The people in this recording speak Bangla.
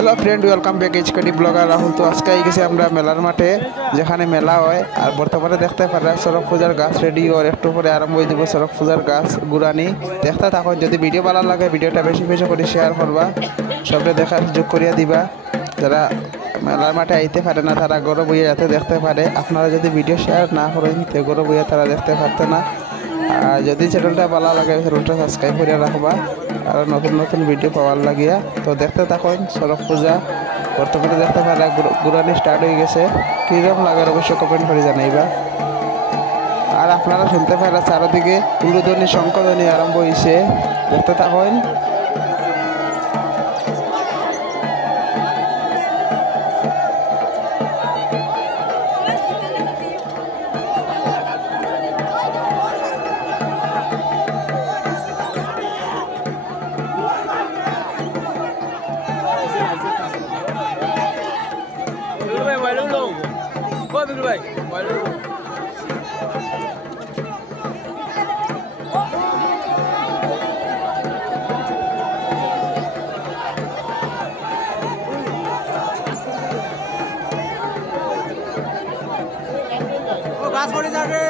Hello friend, welcome back এইচকেডি blogger Rahul. তো আজকে গেছি আমরা মেলার মাঠে, যেখানে মেলা হয়। আর বর্তমানে দেখতে পারা সড়ক পূজার গাছ রেডি, আর একটু পরে আরম্ভ হয়ে যাব সড়ক পূজার গাছ গুড়ানি। দেখতে থাকুন, যদি ভিডিও ভালো লাগে ভিডিওটা বেশি বেশি করে শেয়ার করবা, সবটা দেখার সুযোগ করিয়া দিবা। যারা মেলার মাঠে আইতে পারে না তারা গরু বইয়ে যাতে দেখতে পারে। আপনারা যদি ভিডিও শেয়ার না করেন তো গরু বইয়ে তারা দেখতে পারতে না। আর যদি চ্যানেলটা ভালো লাগে চ্যানেলটা সাবস্ক্রাইব করে রাখবা, আর নতুন নতুন ভিডিও পাওয়ার লাগিয়া। তো দেখতে থাকুন সড়ক পূজা বর্তমানে দেখতে পারে ঘুরানি স্টার্ট হয়ে গেছে। কীরকম লাগে অবশ্যই কমেন্ট করে জানাইবা। আর আপনারা শুনতে পারা চারদিকে উলুধ্বনি শঙ্খধ্বনি আরম্ভ হয়েছে, দেখতে থাকুন। গাছ পড়ে যাবে।